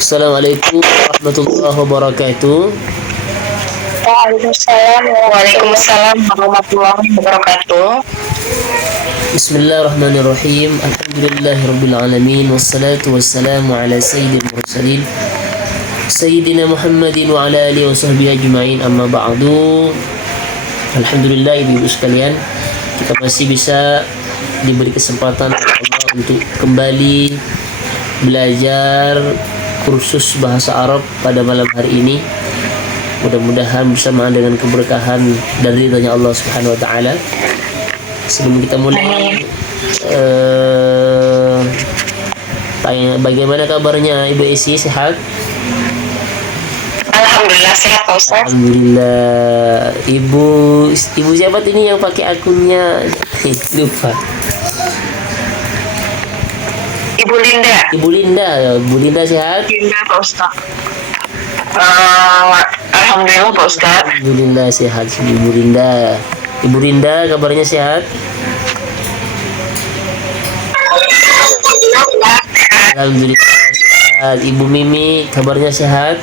Assalamualaikum warahmatullahi wabarakatuh. Waalaikumsalam warahmatullahi wabarakatuh. Bismillahirrahmanirrahim. Alhamdulillahirabbil alamin wassalatu wassalamu ala sayyidil mursalin Sayyidina Muhammadin wa ala alihi wa sahbihi ajma'in, amma ba'du. Alhamdulillah, ibu-ibu sekalian, kita masih bisa diberi kesempatan Allah untuk kembali belajar kursus bahasa Arab pada malam hari ini. Mudah-mudahan bersamaan dengan keberkahan dan ridhanya Allah Subhanahu wa taala. Sebelum kita mulai, bagaimana kabarnya Ibu Esi, sehat? Alhamdulillah sehat Pak Ustaz. Alhamdulillah. Ibu siapa ini yang pakai akunnya? Lupa. Ibu Linda. Ibu Linda sehat? Linda Pak Ustaz. Alhamdulillah Pak Ustaz. Alhamdulillah sehat Ibu Linda. Ibu Linda kabarnya sehat? Alhamdulillah sehat. Ibu Mimi kabarnya sehat?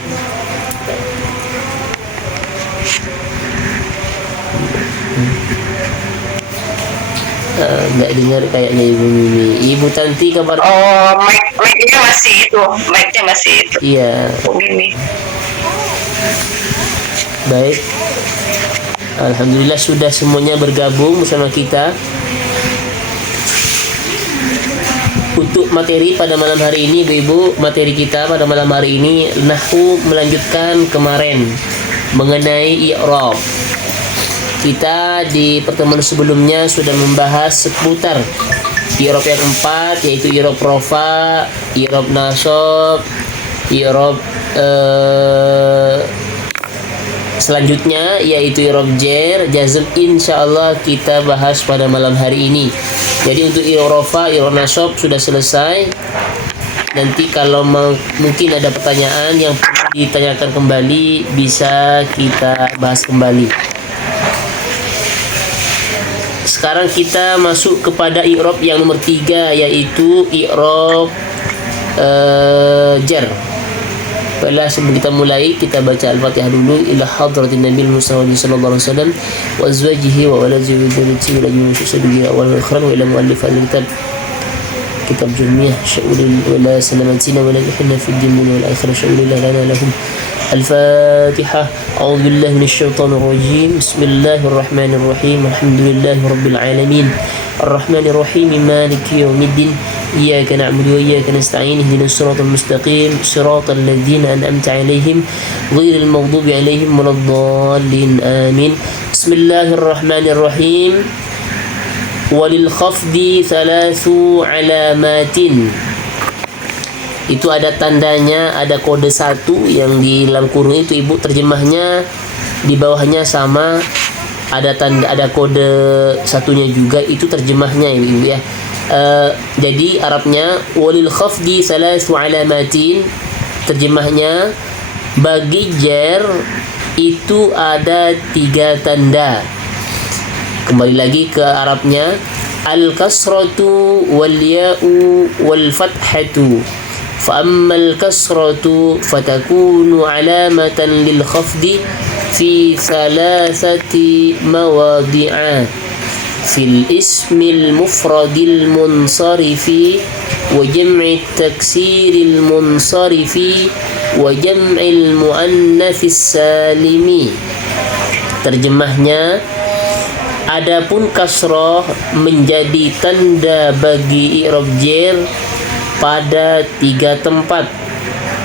Nggak dengar kayaknya Ibu Mimi. Ibu Tanti kabar? Mic-nya masih itu. Iya. Ini. Baik. Alhamdulillah sudah semuanya bergabung bersama kita. Untuk materi pada malam hari ini, Ibu-ibu, materi kita pada malam hari ini nahwu melanjutkan kemarin mengenai i'rab. Kita di pertemuan sebelumnya sudah membahas seputar i'rab yang 4, yaitu i'rab rafa, i'rab nasab, i'rab selanjutnya yaitu i'rab jar, jazm. Insyaallah kita bahas pada malam hari ini. Jadi untuk i'rab rafa, i'rab nasab sudah selesai. Nanti kalau mungkin ada pertanyaan yang perlu ditanyakan kembali, bisa kita bahas kembali. Sekarang kita masuk kepada i'rab yang nomor 3, yaitu i'rab jar. Baiklah, sebelum kita mulai, kita baca Al-Fatihah dulu. Ila hadratin Nabil Mustafa sallallahu alaihi wasallam wa azwajihi wa waladihi wa dzurriyyatihi wa ajmain fi awal wa akhir, wa ila muallif kitab jamiah sya'ulil wala salamatina wa nabihna fi dunya wal akhirah sya'ulillah lana lahum. Al-Fatihah. A'udzu billahi minasy syaithanir rajim. Bismillahir rahmanir rahim. Alhamdulillahi rabbil alamin. Ar-Rahmanir Rahim. Maliki yaumiddin. Iyyaka na'budu wa iyyaka nasta'in. Ihdinas siratal mustaqim. Siratal ladzina an'amta 'alaihim ghairil maghdubi 'alaihim waladdallin. Amin. Bismillahirrahmanirrahim. Walil khafdi thalathu alamatin. Itu ada tandanya, ada kode 1 yang di dalam kurung itu, Ibu, terjemahnya di bawahnya sama, ada tanda, ada kode satunya juga, itu terjemahnya Ibu ya. Jadi Arabnya walil khafdi thalathu alamatin, terjemahnya bagi jar itu ada 3 tanda. Kembali lagi ke Arabnya, al-kasratu wal ya'u wal fathatu. Fa ammal kasratu fatakunu alamatan lil khafdi fi thalathati mawadi'a fil ismil mufradil munsarifi wa jam'i taksiril munsarifi wa jam'il muannatsis salimi. Terjemahnya, adapun kasrah menjadi tanda bagi i'rab jar pada 3 tempat.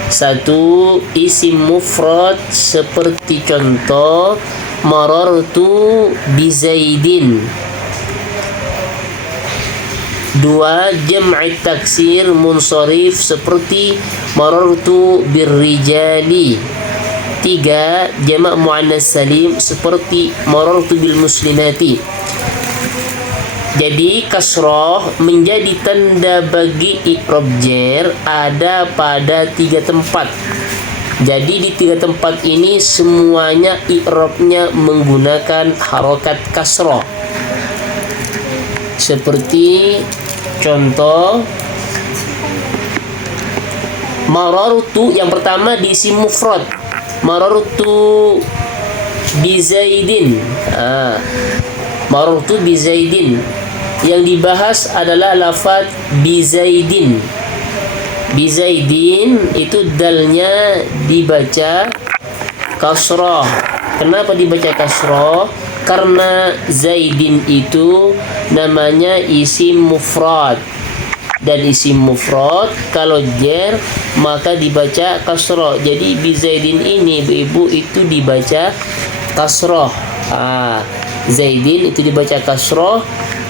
1. Isim mufrad seperti contoh marartu bi Zaidin. 2. Jam'i taksir munsharif seperti marartu bir rijali. 3. Jamak muannas salim seperti marartu bil muslimati. Jadi kasrah menjadi tanda bagi i'rab jar ada pada 3 tempat. Jadi di 3 tempat ini semuanya i'rabnya menggunakan harokat kasrah. Seperti contoh Marartu yang pertama di isim mufrad. Marartu bi Zaidin. Marartu bi Zaidin. Yang dibahas adalah lafaz bi Zaidin. Bi Zaidin itu dalnya dibaca kasrah. Kenapa dibaca kasrah? Karena Zaidin itu namanya isim mufrad. Dan isim mufrad kalau jer maka dibaca kasrah. Jadi bi Zaidin ini ibu-ibu itu dibaca kasrah. Zaidin itu dibaca kasrah.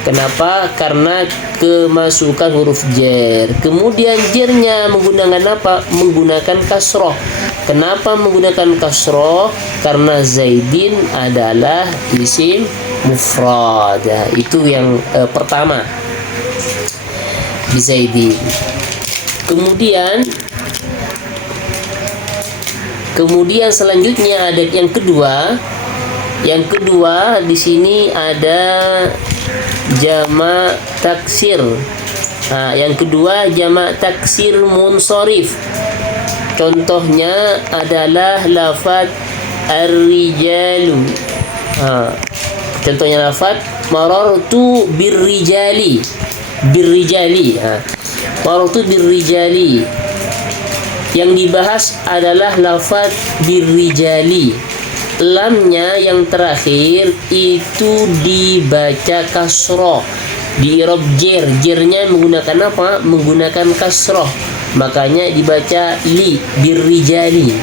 Kenapa? Karena kemasukan huruf jer. Kemudian jernya menggunakan apa? Menggunakan kasrah. Kenapa menggunakan kasrah? Karena Zaidin adalah isim mufrad. Itu yang pertama. Zaidin. Kemudian selanjutnya ada yang kedua. Yang kedua di sini ada jamak taksir. Yang kedua jamak taksir munsharif. Contohnya adalah lafaz ar-rijalu. Contohnya lafaz marartu birrijali. Marartu birrijali. Yang dibahas adalah lafaz birrijali. Lamnya yang terakhir itu dibaca kasroh, di i'rab jer. Jernya menggunakan apa? Menggunakan kasroh. Makanya dibaca li birrijali.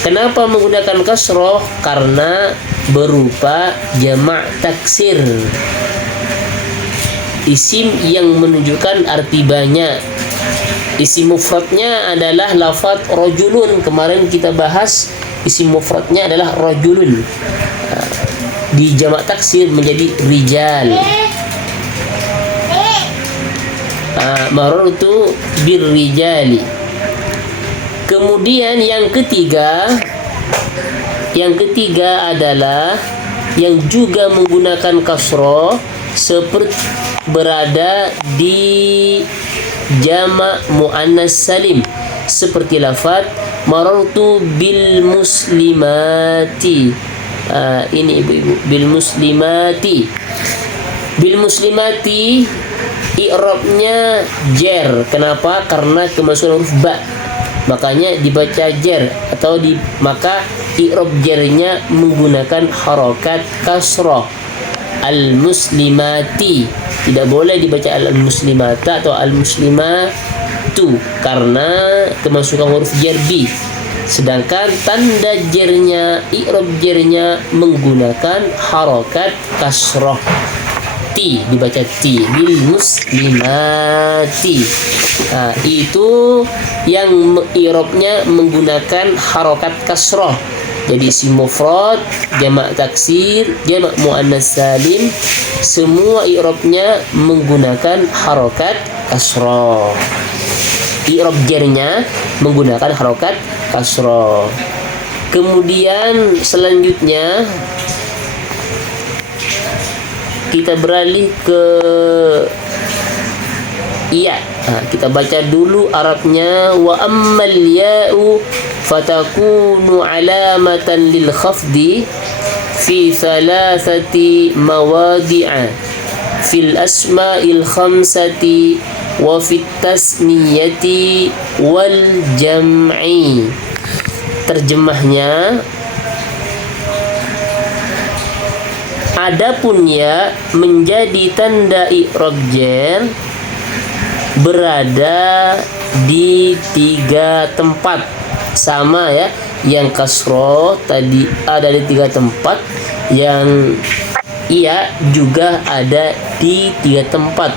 Kenapa menggunakan kasroh? Karena berupa jamak taksir, isim yang menunjukkan arti banyak. Isim mufradnya adalah lafaz rajulun. Kemarin kita bahas isim mufradnya adalah rajulun. Di jamak taksir menjadi rijal. Marartu birrijali. Kemudian yang ketiga adalah yang juga menggunakan kasroh seperti berada di jamak muannas salim, seperti lafaz marartu bil muslimati. Ini ibu-ibu, bil muslimati. Bil muslimati i'rabnya jer. Kenapa? Karena kemasukan huruf ba. Makanya dibaca jer maka i'rab jernya menggunakan harokat kasrah. Al-muslimati. Tidak boleh dibaca al-muslimata atau al-muslimatu karena kemasukan huruf jer bi. Sedangkan tanda jernya, i'rab jernya menggunakan harokat kasrah. Ti, dibaca ti, bil muslimati. Itu yang i'rabnya menggunakan harokat kasrah. Jadi isim mufrad, jamak taksir, jamak muannas salim, semua i'rabnya menggunakan harokat kasrah. I'rab jernya menggunakan harokat kasrah. Kemudian selanjutnya kita beralih ke iya. Kita baca dulu Arabnya. Wa ammal ya'u fatakunu alamatan lil khafdi fi thalathati mawadi'a fil asma'il khamsati wa fit tasniyati wal jam'i. Terjemahnya, adapun ya menjadi tanda i'rab jer berada di 3 tempat. Sama ya, yang kasroh tadi ada di 3 tempat, yang iya juga ada di 3 tempat.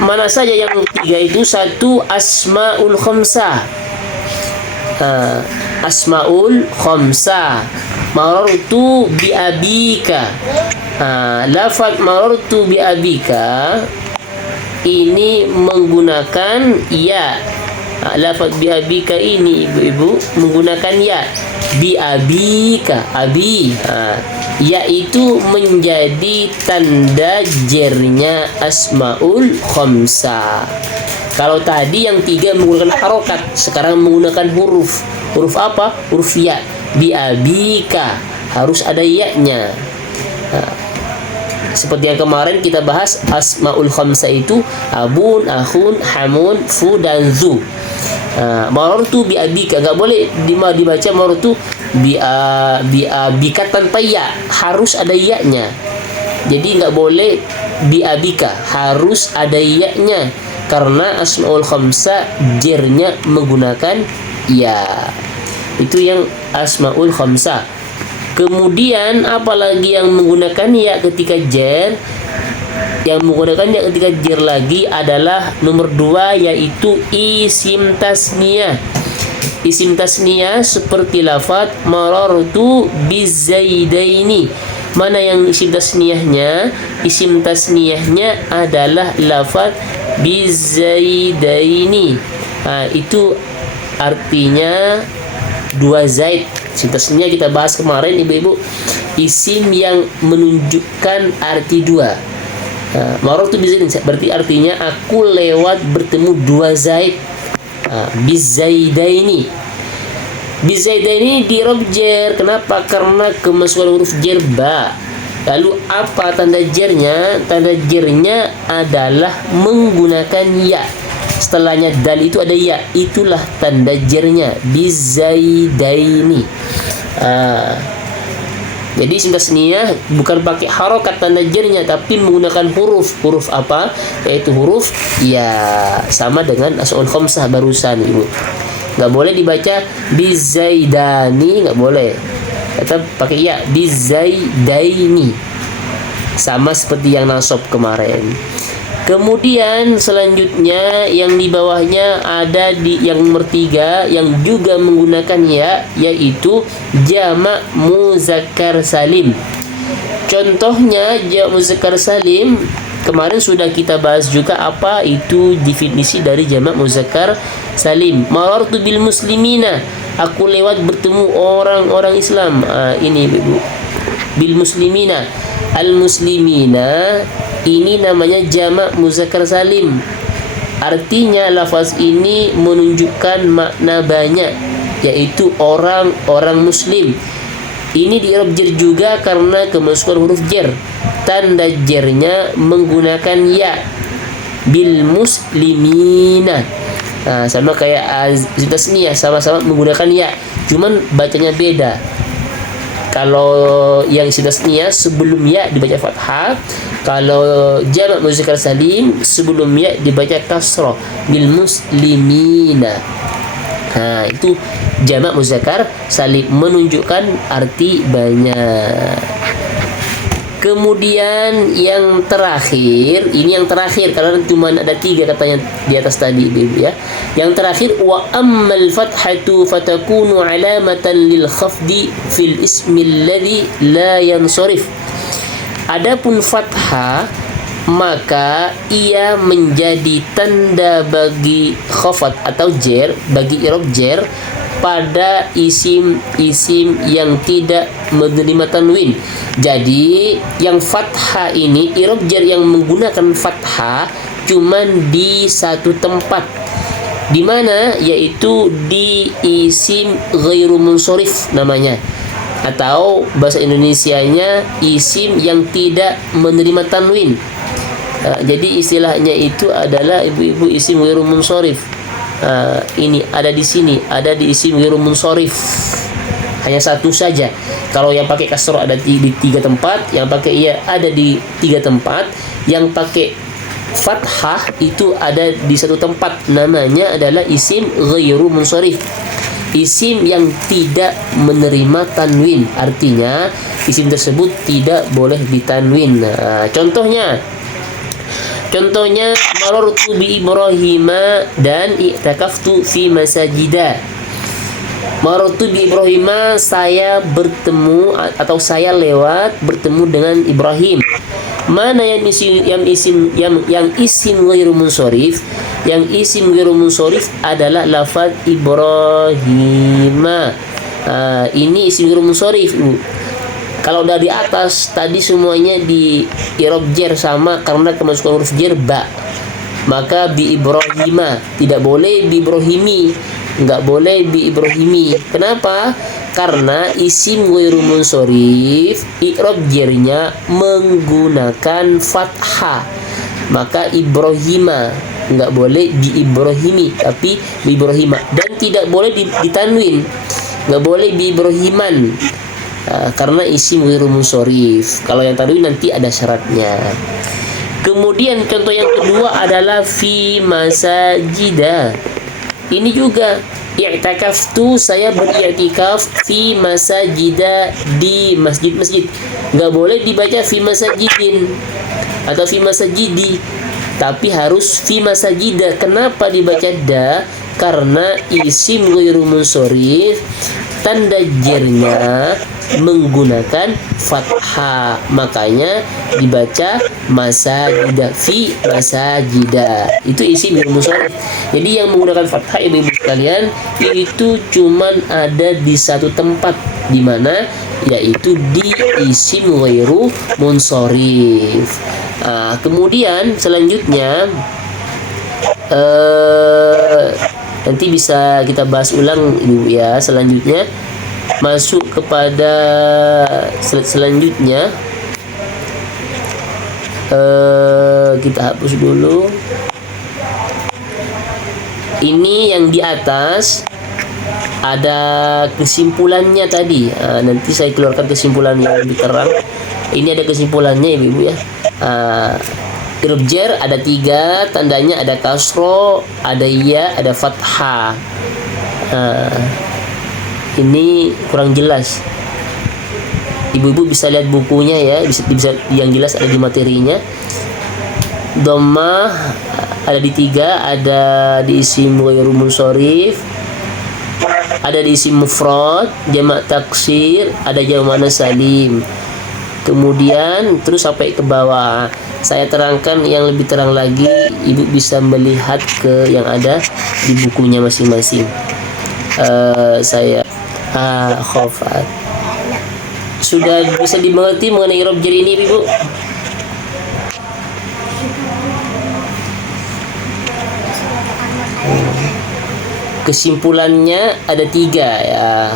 Mana saja yang 3 itu? 1 asmaul khamsah. Asmaul khamsah. Marartu bi abika. Lafaz marartu bi abika ini menggunakan ya. Lafaz bi abika ini ibu-ibu menggunakan ya. Bi abika, abi. Yaitu menjadi tanda jernya asmaul khamsah. Kalau tadi yang 3 menggunakan harokat, sekarang menggunakan huruf. Huruf apa? Huruf ya. Bi abika, harus ada ya-nya. Seperti yang kemarin kita bahas, asmaul khamsah itu abun, akhun, hamun, fu, dan zu. Marartu bi abika, nggak boleh dibaca marartu bi abika tanpa ya, harus ada ya-nya. Jadi nggak boleh bi abika, harus ada ya-nya, karena asmaul khamsah jernya menggunakan ya. Itu yang asmaul khamsah. Kemudian apalagi yang menggunakan ya ketika jar? Yang menggunakan ya ketika jar lagi adalah nomor 2, yaitu isim tasniyah. Isim tasniyah seperti lafaz marartu bizaidaini. Mana yang isim tasniyahnya? Isim tasniyahnya adalah lafaz bizaidaini. Itu artinya 2 zaid. Isim tasniyah kita bahas kemarin, ibu-ibu, isim yang menunjukkan arti 2. Marartu bizaidin berarti artinya aku lewat bertemu 2 zaid. Bizaidaini. Bizaidaini di rob jer. Kenapa? Karena kemasukan huruf jer ba. Lalu apa tanda jernya? Tanda jernya adalah menggunakan ya. Setelahnya dal itu ada ya, itulah tanda jernya, bizaidaini. Jadi isim tasniyah bukan pakai harokat tanda jernya, tapi menggunakan huruf. Huruf apa? Yaitu huruf ya, sama dengan asmaul khamsah barusan, ibu. Nggak boleh dibaca bizaidani, nggak boleh. Tetap pakai ya, bizaidaini, sama seperti yang nasab kemarin. Kemudian selanjutnya yang di bawahnya ada di yang nomor 3 yang juga menggunakan ya, yaitu jamak muzakkar salim. Contohnya jamak muzakkar salim kemarin sudah kita bahas juga apa itu definisi dari jamak muzakkar salim. Marartu bil muslimina, aku lewat bertemu orang-orang Islam. Ini ibu, bil muslimina. Al muslimina ini namanya jamak muzakkar salim. Artinya lafaz ini menunjukkan makna banyak, yaitu orang-orang muslim. Ini di i'rab jar juga karena kemasukan huruf jar. Tanda jarnya menggunakan ya. Bil muslimina. Sama kayak tasniyah, sama-sama menggunakan ya, cuman bacanya beda. Kalau yang tasniyah sebelum ya dibaca fathah, kalau jamak muzakkar salim sebelum ya dibaca kasrah, bil muslimina. Itu jamak muzakkar salim, menunjukkan arti banyak. Kemudian yang terakhir, ini yang terakhir karena cuma ada 3 katanya di atas tadi, ibu ya. Yang terakhir, wa ammal fathatu fatakunu alamatan lil khafdi fil ismi alladhi la yansarif. Adapun fathah maka ia menjadi tanda bagi khafat atau jar, bagi i'rab jar pada isim-isim yang tidak menerima tanwin. Jadi yang fathah ini, i'rab jar yang menggunakan fathah cuman di satu tempat. Di mana? Yaitu di isim ghairu munsharif namanya. Atau bahasa Indonesianya isim yang tidak menerima tanwin. Jadi istilahnya itu adalah ibu-ibu isim ghairu munsharif. Ini ada di sini, ada di isim ghairu munsharif. Hanya satu saja. Kalau yang pakai kasrah ada di 3 tempat, yang pakai ya ada di 3 tempat, yang pakai fathah itu ada di 1 tempat. Namanya adalah isim ghairu munsharif. Isim yang tidak menerima tanwin, artinya isim tersebut tidak boleh ditanwin. Contohnya marartu bi Ibrahima dan i'takaftu fi masajida. Marartu bi Ibrahima, saya bertemu atau saya lewat bertemu dengan Ibrahim. Mana yang isim ghairu munsharif? Yang isim ghairu munsharif adalah lafaz Ibrahima. Ini isim ghairu munsharif. Kalau dari atas tadi semuanya di i'rab jar sama karena kemasukan huruf jar ba. maka bi Ibrahima, tidak boleh bi Ibrahimi, enggak boleh bi Ibrahimi. Kenapa? Karena isim ghairu munsharif i'rab jernya menggunakan fathah. Maka Ibrahima enggak boleh bi Ibrahimi, tapi bi Ibrahima, dan tidak boleh ditanwin, enggak boleh bi Ibrahiman. Karena isim ghairu munsharif. Kalau yang tanwin nanti ada syaratnya. Kemudian contoh yang kedua adalah fi masajida. Ini juga i'takaftu, saya beriktikaf fi masajida, di masjid-masjid. Enggak boleh dibaca fi masajidin atau fi masajidi, tapi harus fi masajida. Kenapa dibaca da? Karena isim ghairu munsharif tanda jernya menggunakan fathah, makanya dibaca masajida, fi masajida. Itu isim ghairu munsharif. Jadi yang menggunakan fathah, ibu-ibu sekalian, itu cuman ada di satu tempat, di mana? Yaitu di isim ghairu munsharif. Kemudian selanjutnya nanti bisa kita bahas ulang Ibu ya. Selanjutnya masuk kepada selanjutnya, kita hapus dulu. Ini yang di atas ada kesimpulannya tadi. Nanti saya keluarkan kesimpulan yang lebih terang. Ini ada kesimpulannya Ibu ya. Huruf jar ada 3, tandanya ada kasro, ada ya, ada fathah. Ini kurang jelas. Ibu-ibu bisa lihat bukunya ya, bisa yang jelas ada di materinya. Dhammah ada di 3, ada di isim ghairu munsharif, ada di isim mufrad, jamak taksir, ada jamak muannats salim. Kemudian terus sampai ke bawah. Saya terangkan yang lebih terang lagi, Ibu bisa melihat ke yang ada di bukunya masing-masing. Saya khofat. Sudah bisa dimengerti mengenai i'rab jar ini, Ibu? Kesimpulannya ada 3 ya.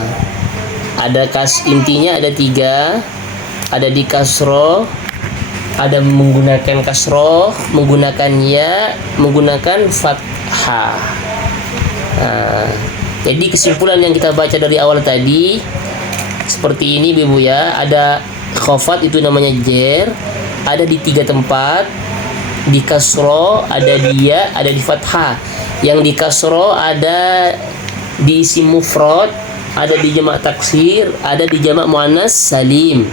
Ada intinya ada 3. Ada di kasroh, ada menggunakan kasroh, menggunakan ya, menggunakan fathah. Jadi kesimpulan yang kita baca dari awal tadi seperti ini Ibu ya. Ada khafat, itu namanya jar, ada di 3 tempat. Di kasroh, ada di ya, ada di fathah. Yang di kasroh ada di isim mufrad, ada di jamak taksir, ada di jamak muannats salim.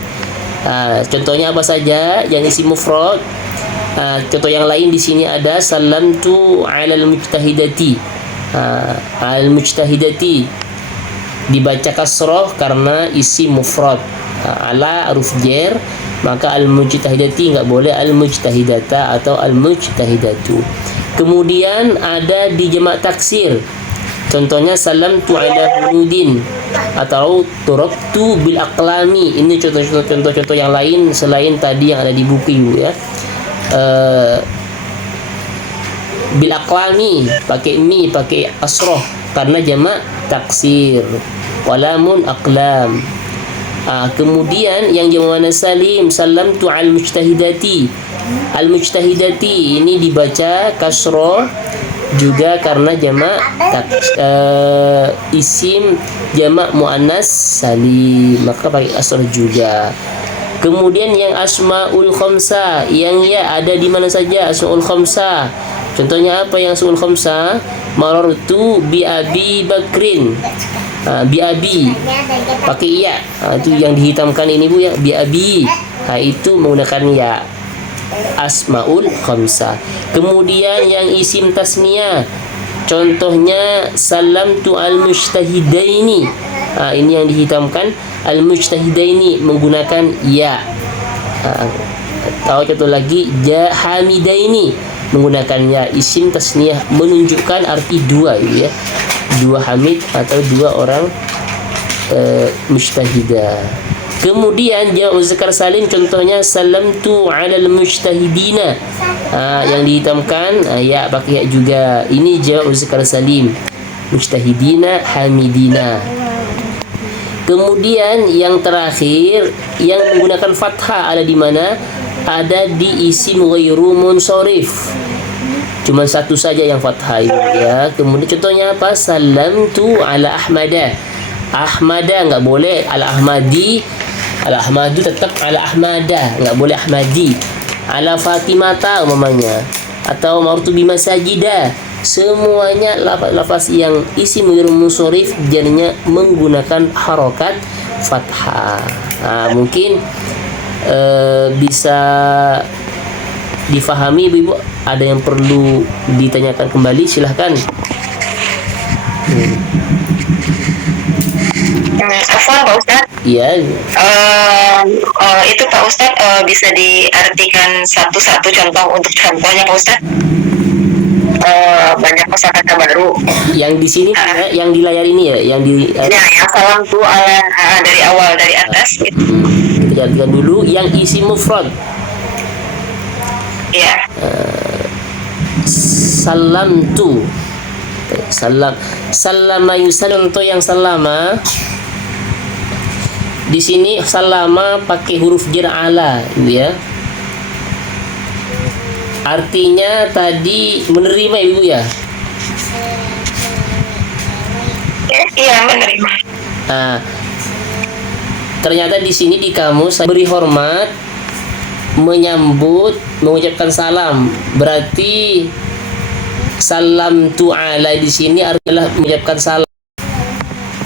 Contohnya apa saja yang isim mufrad? Contoh yang lain di sini ada salamtu 'alal mujtahidati. Al mujtahidati dibaca kasroh karena isim mufrad. Ala huruf jar, maka al mujtahidati enggak boleh al mujtahidata atau al mujtahidatu. Kemudian ada di jamak taksir. Contohnya salamtu 'ala hunudin atau turabtu bil aqlami. Ini contoh-contoh yang lain selain tadi yang ada di buku Ibu ya. Bil aqlami pakai mi, pakai asroh karena jamak taksir. Walamun aqlam. Kemudian yang jamak muannats salim, salamtu al mujtahidati. Al mujtahidati ini dibaca kasroh juga karena jamak isim jamak muannats salim, maka pakai asroh juga. Kemudian yang asmaul khamsah, yang ya ada di mana saja asmaul khamsah. Contohnya apa yang asmaul khamsah? Marartu bi Abi Bakrin. Bi Abi pakai ya. Itu yang dihitamkan ini Bu ya, bi Abi. Itu menggunakan ya. Asmaul khamsah. Kemudian yang isim tasniyah, contohnya salamtu al mujtahidaini. Ini yang dihitamkan al mujtahidaini menggunakan ya. Atau contoh lagi hamidaini menggunakan ya, isim tasniyah menunjukkan arti 2 ya. 2 hamid atau 2 orang mujtahidah. Kemudian jawab zakar salim contohnya salamtu 'alal mujtahidina. Yang dihitamkan ya pakai ya juga. Ini jawab zakar salim. Mujtahidina hamidina. Kemudian yang terakhir yang menggunakan fathah ada di mana? Ada di isim ghairu munsharif. Cuma satu saja yang fathah itu ya. Kemudian contohnya apa? Salamtu ala Ahmada. Ahmada enggak boleh, ala Ahmadi. Ala Ahmadu tetap ala Ahmada, enggak boleh Ahmadi. Ala Fatimata umpamanya atau martu bi masajida. Semuanya lafaz yang isim ghairu munsharif jadinya menggunakan harokat fathah. Mungkin bisa difahami ibu-ibu. Ada yang perlu ditanyakan kembali, silahkan. Afwan Pak Ustadz. Iya. Itu Pak Ustadz bisa diartikan satu-satu contoh untuk contohnya Pak Ustadz. Banyak kosakata baru. Yang di sini yang di layar ini ya, yang di Ya, salam tuh dari awal dari atas gitu. kita lihat dulu yang isi mufrad. Iya. Salamtu. Salama yusallim untuk yang salama. Di sini salama pakai huruf jar ala, ya. Artinya tadi menerima ibu ya. Iya, menerima. Ternyata di sini di kamus beri hormat, menyambut, mengucapkan salam. Berarti salam tu ala di sini adalah mengucapkan salam.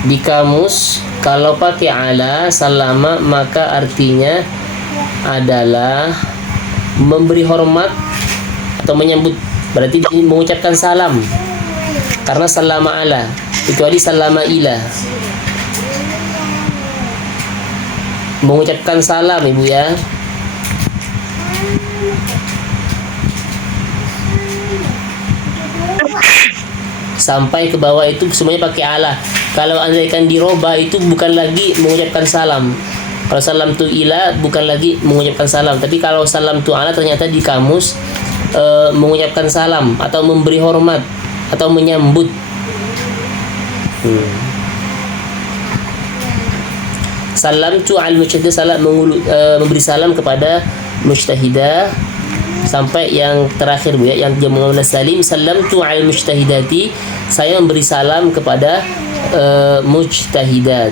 Di kamus kalau pakai ala salama maka artinya adalah memberi hormat atau menyambut. Berarti ini mengucapkan salam. Karena salama ala, kecuali salama ila. Mengucapkan salam ibu ya. Sampai ke bawah itu semuanya pakai ala. Kalau andaikan diroba itu bukan lagi mengucapkan salam. Kalau salam tu ila bukan lagi mengucapkan salam. Tapi kalau salam tu ala ternyata di kamus mengucapkan salam atau memberi hormat atau menyambut. Salam tu al mujtahidah, salam memberi salam kepada mujtahidah. Sampai yang terakhir bu ya, yang jamu salim, salam tu al mujtahidati, saya memberi salam kepada mujtahidat.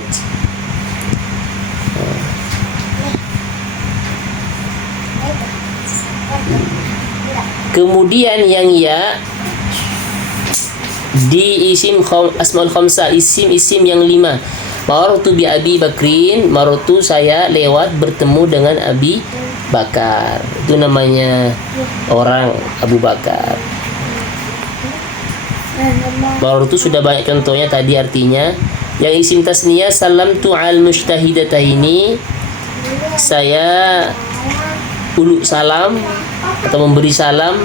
Kemudian yang ya di isim asmaul khamsah, isim yang 5. Marartu bi Abi Bakrin, marartu saya lewat bertemu dengan Abi Bakar. Itu namanya orang Abu Bakar. Marartu sudah banyak contohnya tadi artinya. Yang isim tasniyah salamtu al mujtahidata ini saya ulu salam atau memberi salam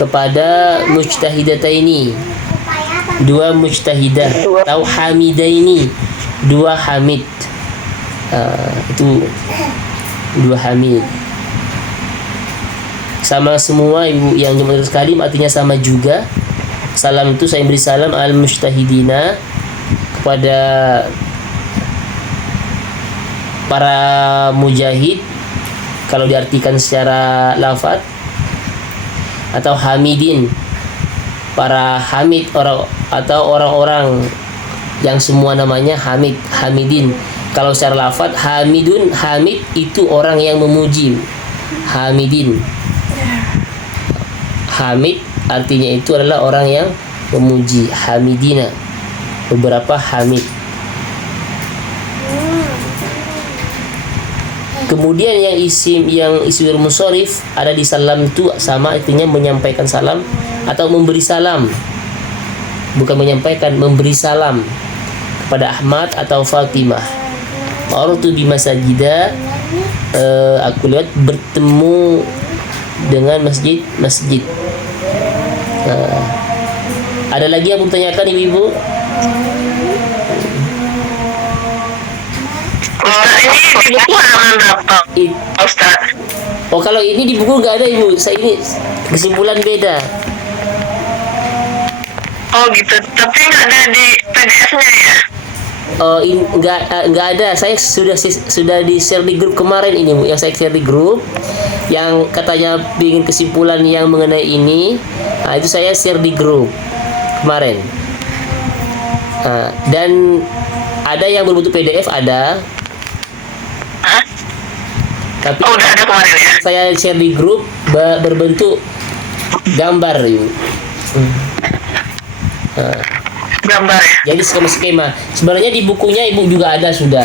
kepada mujtahidata ini. Dua mujtahidah atau hamidah ini, dua hamid. Itu dua hamid. Sama semua ibu yang jemaah sekalian, artinya sama juga. Salam itu saya beri salam al mujtahidina kepada para mujahid kalau diartikan secara lafaz, atau hamidin para hamid atau orang-orang yang semua namanya hamid, hamidin. Kalau secara lafaz hamidun, hamid itu orang yang memuji. Hamidin, hamid artinya itu adalah orang yang memuji. Hamidina, beberapa hamid. Kemudian yang isim munsharif ada di salam tu, sama artinya menyampaikan salam atau memberi salam. Bukan menyampaikan, memberi salam kepada Ahmad atau Fatimah. Marartu bi masajida, aku lihat bertemu dengan masjid. Ada lagi yang bertanyakan ibu-ibu? Ustaz, ini di buku halaman berapa I- Ustaz? Oh, kalau ini di buku nggak ada ibu. Saya ini kesimpulan beda. Oh gitu, tapi nggak ada di PDF-nya ya? Oh, nggak ada. Saya sudah di share di grup kemarin ini, Bu. Yang saya share di grup yang katanya bikin kesimpulan yang mengenai ini. Nah, itu saya share di grup kemarin. Dan ada yang berbentuk PDF ada, Hah? tapi Oh udah ada kemarin ya? saya share di grup berbentuk gambar, Ibu. Gambar ya? Jadi skema-skema. Sebenarnya di bukunya ibu juga ada sudah.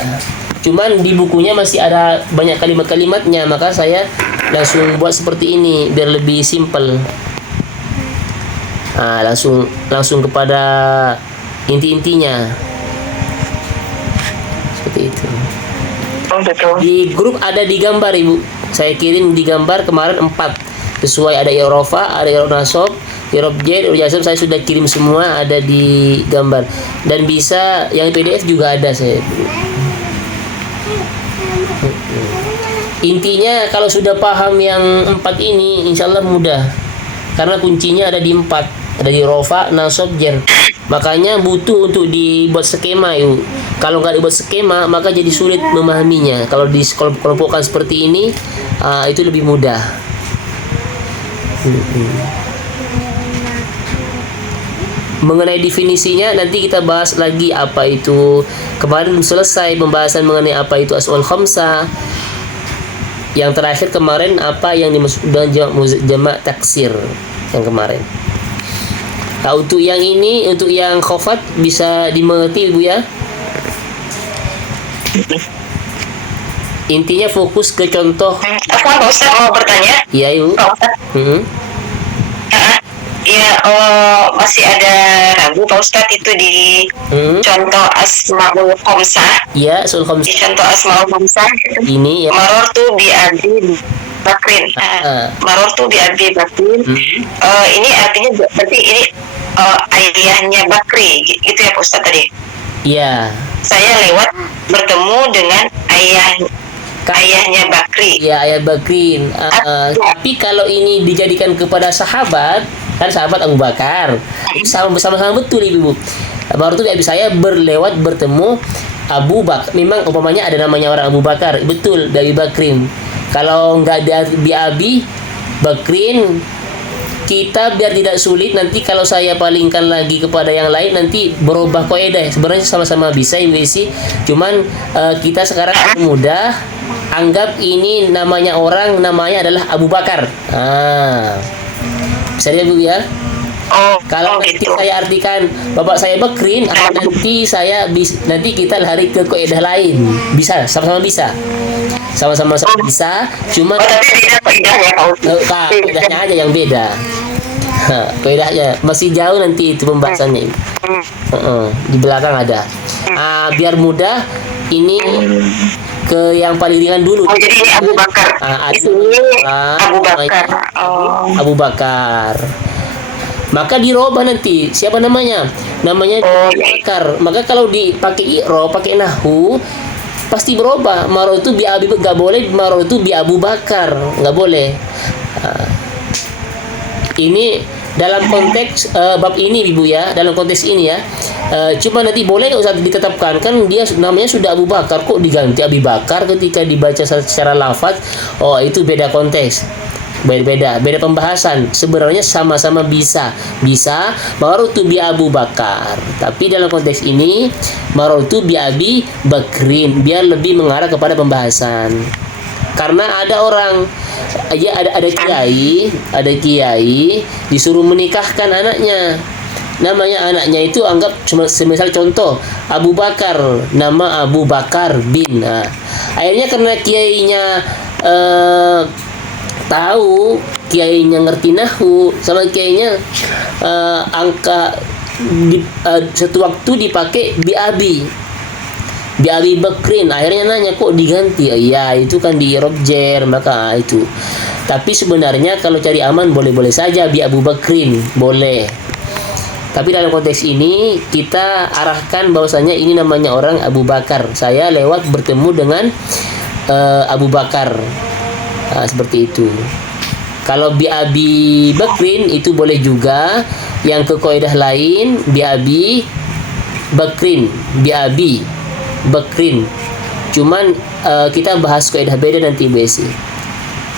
Cuman di bukunya masih ada banyak kalimat-kalimatnya, maka saya langsung buat seperti ini biar lebih simple. Langsung kepada inti-intinya. Seperti itu. Oh betul. Di grup ada digambar ibu. Saya kirim digambar kemarin 4. Sesuai ada irofa, ada irof nasob, irof jet, irof jasam, saya sudah kirim semua ada di gambar. Dan bisa yang PDF juga ada saya. Intinya kalau sudah paham yang 4 ini, insya Allah mudah. Karena kuncinya ada di 4, ada di rofa, nasob, jer. Makanya butuh untuk dibuat skema yuk. Kalau nggak dibuat skema, maka jadi sulit memahaminya. Kalau dikelompokkan seperti ini, itu lebih mudah. Mengenai definisinya nanti kita bahas lagi apa itu. Kemarin belum selesai pembahasan mengenai apa itu asmaul khamsah. Yang terakhir kemarin apa yang dimaksud dengan jamak taksir yang kemarin. Nah, untuk yang ini, untuk yang khafat bisa dimengerti Ibu ya. Intinya fokus ke contoh. Aku Pak Ustaz mau bertanya. Iya Ibu. Pak Ustaz. Ya, masih ada ragu Pak Ustadz itu di contoh asmaul khamsah. Iya, asmaul Di khamsah. contoh asmaul khamsah Ini ya. marortu bi Abi Bakrin. Marortu bi Abi Bakrin. Ini artinya berarti ini ayahnya Bakri gitu ya Pak Ustadz tadi. Iya. Saya lewat bertemu dengan ayahnya Bakri. Ya, ayat Bakrin. Tapi kalau ini dijadikan kepada sahabat, kan sahabat Abu Bakar, sama-sama betul Ibu. Baru tuh saya bertemu Abu Bakar. Memang umpamanya ada namanya orang Abu Bakar, betul dari Bakrin. Kalau nggak dari Abi Bakrin, kita biar tidak sulit nanti kalau saya palingkan lagi kepada yang lain nanti berubah kaidah. Sebenarnya sama-sama bisa Ibu isi. Cuman kita sekarang mudah anggap ini namanya orang, namanya adalah Abu Bakar. Bisa ya Bu ya? Kalau nanti gitu. saya artikan bapak saya Bakrin, nanti kita lari ke kaidah lain. Bisa, sama-sama bisa. Sama-sama bisa, cuma tapi beda kaidahnya Pak Ustadz. kaidahnya aja yang beda. Kaidahnya masih jauh nanti itu pembahasannya. Di belakang ada. Biar mudah ini ke yang paling ringan dulu. Oh, jadi ini Abu Bakar. Di sini Abu Bakar. Abu Bakar. Maka dirubah nanti siapa namanya? Namanya Abu Bakar. Maka kalau dipakai i'rab, pakai nahwu, pasti berubah. Maratu bi Abi, nggak boleh maratu bi Abu Bakar, nggak boleh. Ini dalam konteks bab ini Ibu ya, dalam konteks ini ya. Cuma nanti boleh nggak usah ditetapkan, kan dia namanya sudah Abu Bakar, kok diganti Abi Bakar ketika dibaca secara lafaz. Oh, itu beda konteks, beda pembahasan. Sebenarnya sama-sama bisa marutu bi Abu Bakar, tapi dalam konteks ini marutu bi Abi Bakrin biar lebih mengarah kepada pembahasan. Karena ada orang ya, ada kiai disuruh menikahkan anaknya. Namanya anaknya itu anggap cuma semisal contoh Abu Bakar, nama Abu Bakar bin. Akhirnya karena kiainya tahu, kiainya ngerti nahwu, sama kiainya angka satu waktu dipakai bi Abi Bakrin. Akhirnya nanya kok diganti. Ya itu kan di i'rab jar, maka itu. Tapi sebenarnya kalau cari aman boleh-boleh saja bi Abu Bakrin, boleh. Tapi dalam konteks ini kita arahkan bahwasanya ini namanya orang Abu Bakar. Saya lewat bertemu dengan Abu Bakar. Seperti itu. Kalau bi Abi Bakrin itu boleh juga. Yang ke kaidah lain bi Abi Bakrin, bi Abi Bakrin. Cuman kita bahas kaidah beda nanti BSI.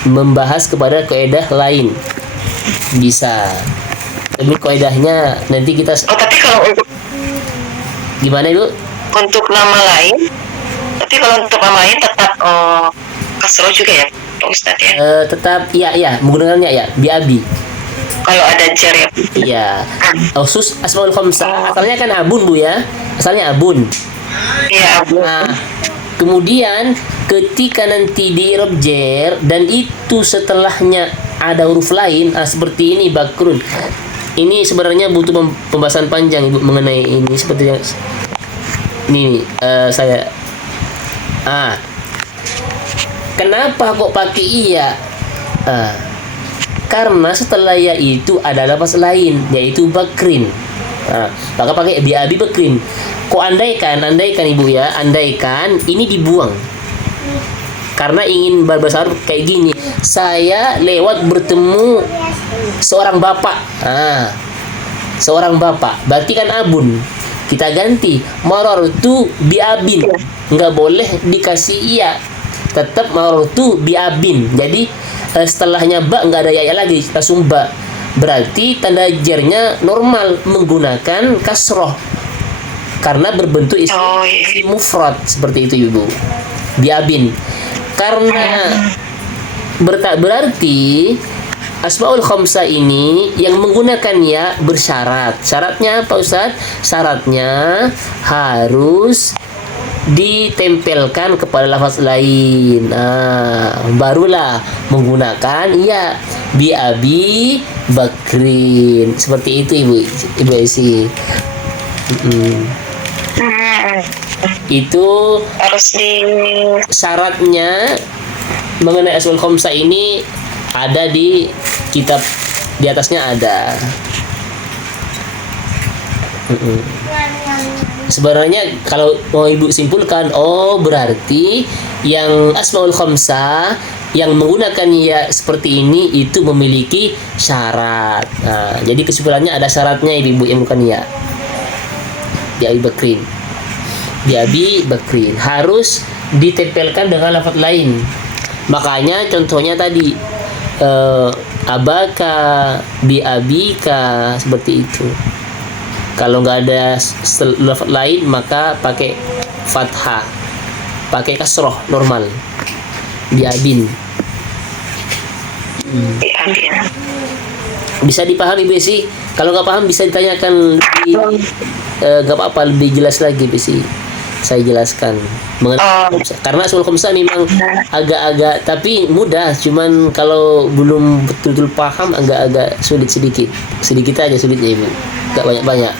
Membahas kepada kaidah lain bisa. Tapi kaidahnya nanti kita. Tapi kalau untuk gimana Ibu? Untuk nama lain, tapi kalau untuk nama lain tetap kasroh juga ya Pak Ustadz ya? Tetap ya menggunakannya ya bi Abi. Kalau ada jar ya? Iya. Khusus Asmaul Khamsah asalnya kan Abun Bu ya. Asalnya Abun. Iya Abun. Nah, kemudian ketika nanti di i'rab jar dan itu setelahnya ada huruf lain seperti ini Bakrun. Ini sebenarnya butuh pembahasan panjang Ibu mengenai ini seperti yang ini saya kenapa kok pakai iya? Karena setelah ya itu ada lafaz lain yaitu Bakrin. Maka pakai bi Abi Bakrin. Kok andaikan Ibu ya, andaikan ini dibuang. Karena ingin berbahasa Arab kayak gini, saya lewat bertemu seorang bapak. Seorang bapak, berarti kan Abun. Kita ganti marartu bi abin. Nggak boleh dikasih iya. Tetap marartu bi abin. Jadi setelahnya ba nggak ada ya lagi, langsung ba. Berarti tanda jarnya normal menggunakan kasroh. Karena berbentuk isim mufrad seperti itu Ibu. Bi abin. Karena berarti Asmaul Khamsah ini yang menggunakan ya bersyarat. Syaratnya apa Ustaz? Syaratnya harus ditempelkan kepada lafaz lain. Barulah menggunakan ya bi Abi Bakrin. Seperti itu Ibu Esi. Itu harus di syaratnya mengenai Asmaul Khamsah ini ada di kitab di atasnya ada. Sebenarnya kalau mau Ibu simpulkan, berarti yang Asmaul Khamsah yang menggunakan ya seperti ini itu memiliki syarat. Jadi kesimpulannya ada syaratnya Ibu yang bukan ya. Bi Abi Bakrin. Bi Abi Bakrin harus ditempelkan dengan lafaz lain. Makanya contohnya tadi abaka bi abika seperti itu. Kalau nggak ada lafaz lain maka pakai fathah, pakai kasroh normal bi abin. Bisa dipahami Besi? Kalau nggak paham bisa ditanyakan lebih, nggak apa-apa lebih jelas lagi Besi. Saya jelaskan mengenai karena Asmaul Khamsah memang agak-agak tapi mudah, cuman kalau belum betul-betul paham agak-agak sulit sedikit aja sulitnya Ibu, nggak banyak-banyak.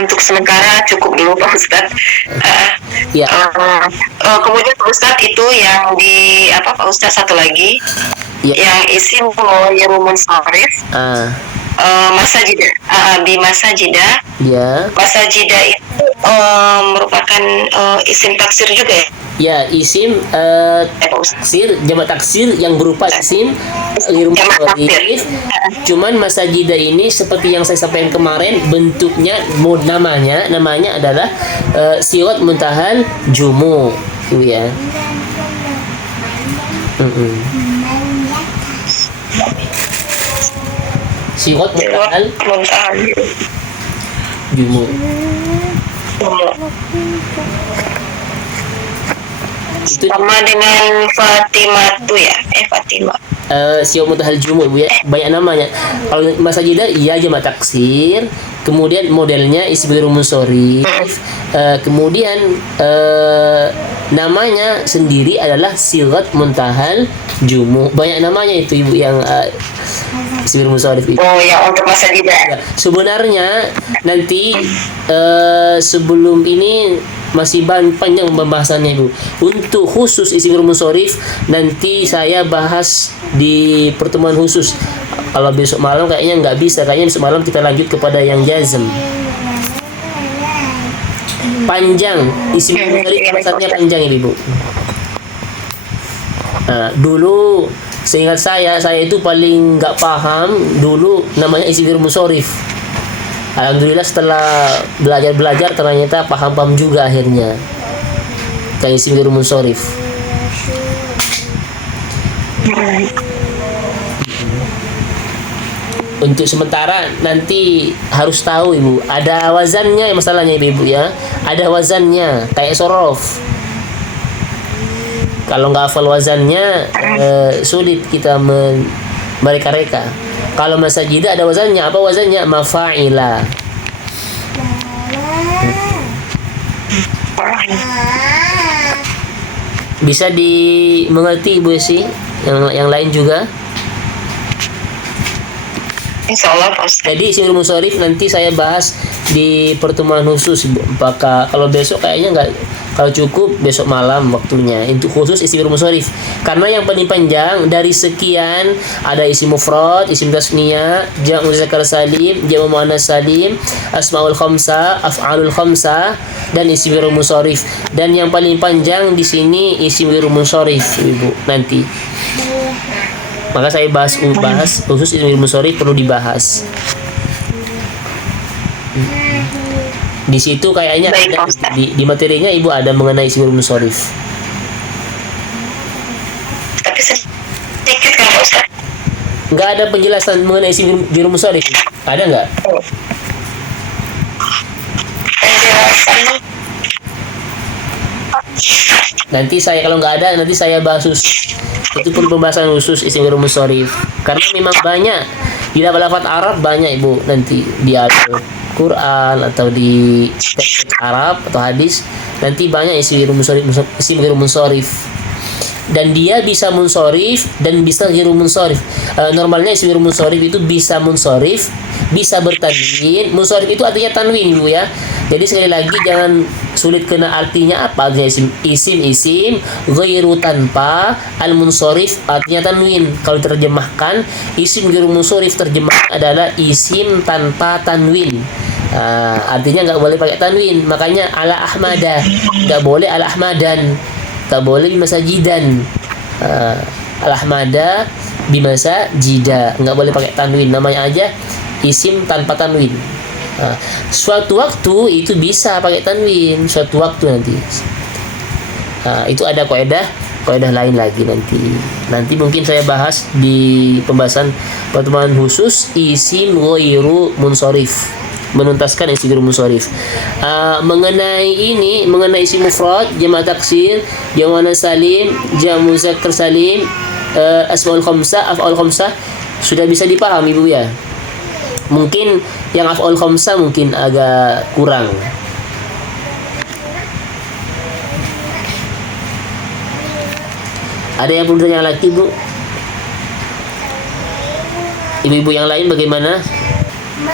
Untuk sementara cukup dulu Pak Ustadz. Ya. Kemudian Pak Ustadz itu yang di Pak Ustadz satu lagi yang isim yarumun sarif. Masa jeda di masa jeda masa jeda itu merupakan isim taksir juga ya? Ya, isim taksir, jamak taksir yang berupa isim taksir. Cuman masa jeda ini seperti yang saya sampaikan kemarin, bentuknya namanya adalah sirat muntahal jumu itu ya. Sirat muntahal jumu. Itu sama dengan Fatimah tuh ya, Fatimah. Sirat muntahal jumu Bu ya, banyak namanya. Kalau masa jeda iya jamak taksir, kemudian modelnya isim rumun sharif, kemudian namanya sendiri adalah sirat muntahal jumu. Banyak namanya itu Ibu yang isim rumun sharif itu. Yang untuk masa jeda. Ya, sebenarnya nanti sebelum ini masih panjang pembahasannya Ibu. Untuk khusus isim ghairul munsharif nanti saya bahas di pertemuan khusus. Kalau besok malam kayaknya nggak bisa, kayaknya besok malam kita lanjut kepada yang jazm. Panjang, isim munsharif bahasanya panjang ini Ibu. Nah, dulu seingat saya itu paling nggak paham dulu namanya isim ghairul munsharif. Alhamdulillah setelah belajar ternyata paham juga akhirnya kayak isim ghairul munsharif. Untuk sementara nanti harus tahu Ibu, ada wazannya masalahnya Ibu ya. Ada wazannya kayak sorof. Kalau nggak hafal wazannya sulit kita mereka-reka. Kalau masajidah ada wazannya. Apa wazannya? Mafa'ila. Bisa dimengerti Ibu Esi? Yang lain juga? Insya Allah Pak Ustaz. Jadi isim ghairul munsharif nanti saya bahas di pertemuan khusus Ibu. Apakah kalau besok kayaknya nggak, kalau cukup besok malam waktunya untuk khusus isim ghairul munsharif. Karena yang paling panjang dari sekian ada isim mufrad, isim tasniyah, jam' muzakkar salim, jam' muannas salim, asmaul khamsah, af'alul khamsah dan isim ghairul munsharif. Dan yang paling panjang di sini isim ghairul munsharif Ibu nanti. Maka saya bahas khusus isim ghairul munsharif perlu dibahas. Di situ kayaknya ada, di materinya Ibu ada mengenai isim ghairul munsharif. Tapi sedikit kan Pak Ustaz? Nggak ada penjelasan mengenai isim ghairul munsharif. Ada nggak? Penjelasan Nanti saya kalau nggak ada nanti saya bahas khusus. Itu pun pembahasan khusus isim ghairul munsharif. Karena memang banyak di lafaz Arab banyak Ibu nanti di Al-Quran atau di teks Arab atau hadis nanti banyak isim ghairul munsharif. Dan dia bisa munsharif dan bisa ghairul munsharif. Normalnya isim ghairul munsharif itu bisa munsharif, bisa bertanwin. Munsharif itu artinya tanwin Ibu ya. Jadi sekali lagi jangan sulit kena artinya apa guys. Isim ghairu tanpa, al munsharif artinya tanwin. Kalau terjemahkan isim ghairul munsharif terjemahkan adalah isim tanpa tanwin. Artinya nggak boleh pakai tanwin. Makanya ala ahmada, nggak boleh ala ahmadan, nggak boleh bimasajidan. Al ahmada bimasajida, nggak boleh pakai tanwin. Namanya aja isim tanpa tanwin. Suatu waktu itu bisa pakai tanwin, suatu waktu nanti. Itu ada kaidah lain lagi nanti mungkin saya bahas di pembahasan pertemuan khusus isim ghairu munsharif, menuntaskan isim ghairu munsharif. Mengenai isim mufrad, jamak taksir, jamak muannas salim, jamak muzakkar salim, asmaul khamsah, af'al khamsah sudah bisa dipahami Ibu ya. Mungkin yang af'al khamsah mungkin agak kurang. Ada yang perlu ditanya lagi Bu? Ibu-ibu yang lain bagaimana?